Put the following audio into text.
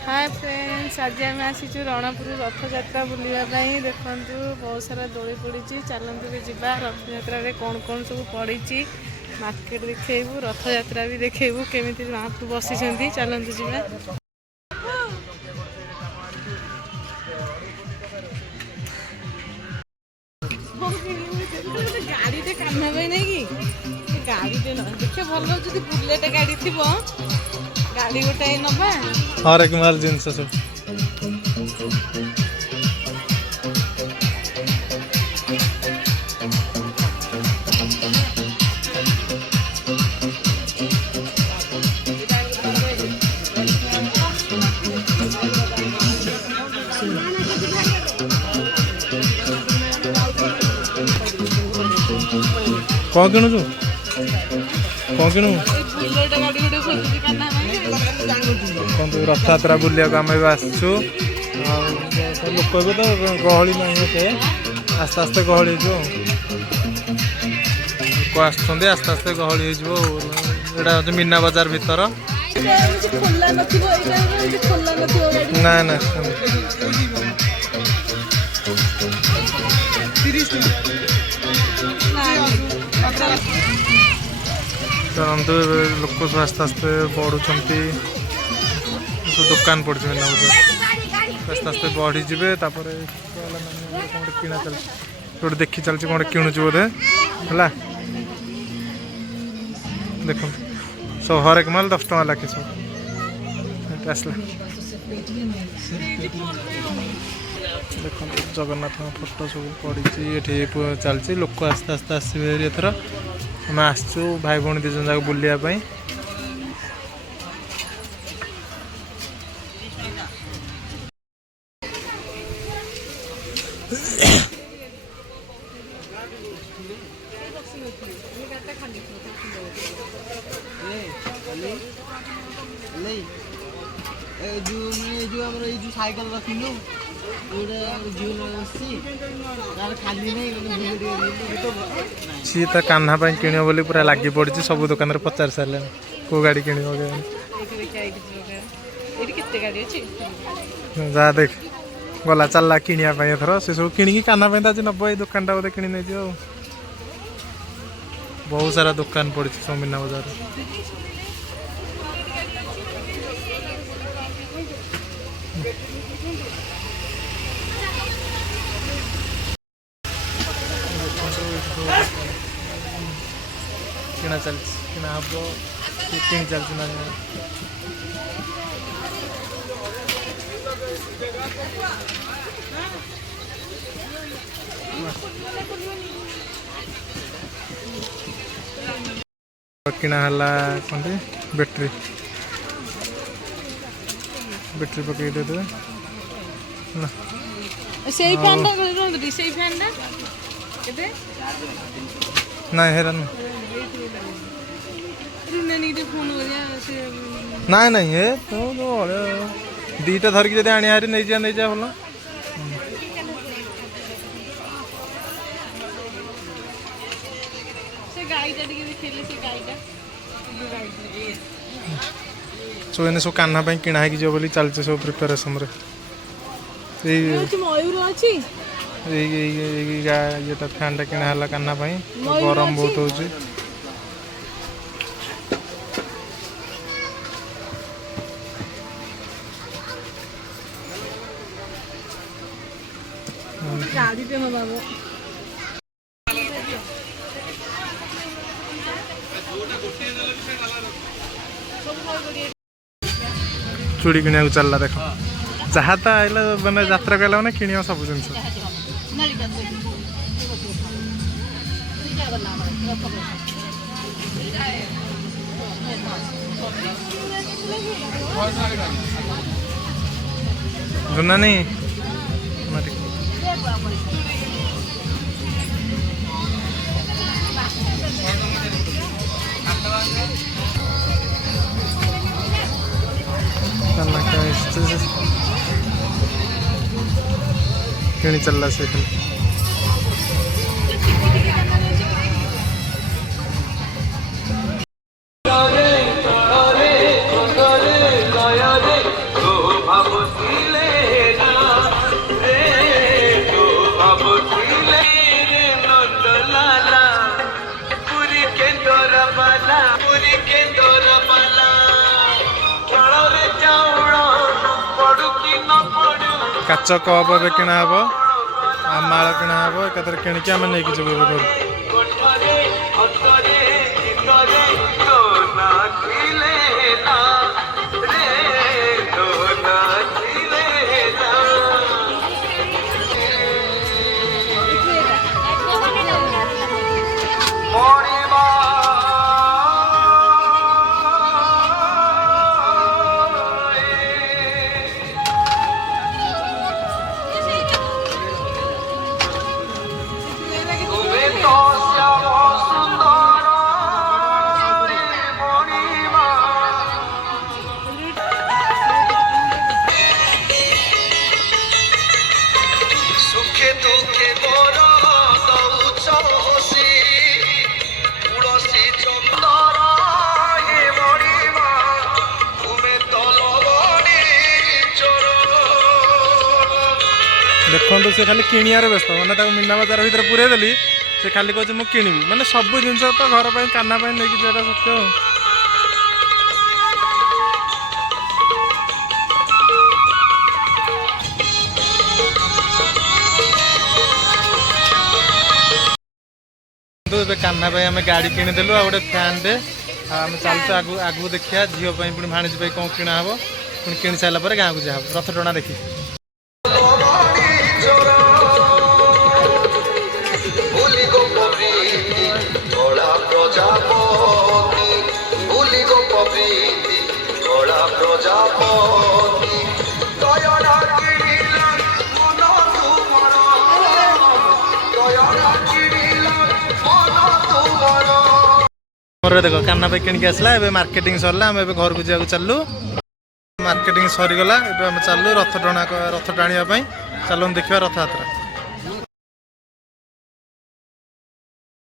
Hi friends, आज आम आसीचु रणपुर रथयात्रा बुलाई। देखु बहुत सारा दोली पड़ी। चलतु भी जा रथयात्रा कौन कौन सब पड़ी। मार्केट देखु, रथयात्रा भी देखु केमी महाप्रभु बसी। चलतु जा गाड़ी टे कान्हा नहीं कि गाड़ी टे न देखिए भल जो बुलेट गाड़ी थी गाड़ी गोटाए नवा हर एक माल जिनस सब कौन किणुचु कौन किणु रथयात्रा बुलिया आम आसचु लोक भी तो गहली ना आस्ते आस्ते गहली लोक आसते आस्ते गहली हो मीना बजार भीतर ना ना चलते लोक सब आस्ते आस्ते बढ़ुं दुकान पड़ी मीना बजार आस्ते आस्ते बढ़ी जी किना चलते देखी चलती कौन किणुच बोधे है देख सब हर एक माल 10 टका लाखे सब आसला देख जगन्नाथ फोटो सब पड़ी चलती लोक आस्ते आस्ते आसवे एथर आम आसचु भाई भौणी दीजन जाक बुलायापी साइकिल रखिलु सी तो कान्हा किण बोली पूरा लगी पड़ी सब दुकान पचार सारे को गाड़ी किण जा देख गला चलला किणापी एथर से सब कि कान्हा आज नब ये दुकान टा बोधे कि बहुत सारा दुकान पड़ी सब मीना बजार किना चल किना हम कि चलती ना किना कौन बैटरी बैटरी पकई दे ना ना हेरा ना नहीं है तो दीटा धरिकी जब आने हारी नहीं जा भल सो एने सब कान्हा किणा जो बोली चलते सब प्रिपेरेसन ये फैन टा किणा कान्हा गरम बहुत हो चूड़ी किणा चलला देख जहाँ तो आइला मैंने यात्रा कला मैंने किण सब जिन जुना नहीं किणी चलला से काच कप ए किणा हम आ माल किणा हम एक किणिकी आम नहीं जीव घर देखो से खाली किणियार व्यस्त मैंने मीना बजार भर पूरे देली से खाली कहे मुझे किणी मैंने सब जिन तो घर पर काना नहीं जाटा सत्य काना आम गाड़ी किणीदेलु आ गए फैन दे आम चलते आगू आगू देखिया झील पुणी भाणीजी कौन किणा हम पुणी किणी सारापर गाँव को जाए रथ टଣା देखी देख काना पे किणिक आसला ए मार्केटिंग सरला आम घर को जाक चलू मार्केटिंग सरीगला ए चलू रथ टाणा रथ टाणिया चलू देखा रथ यात्रा।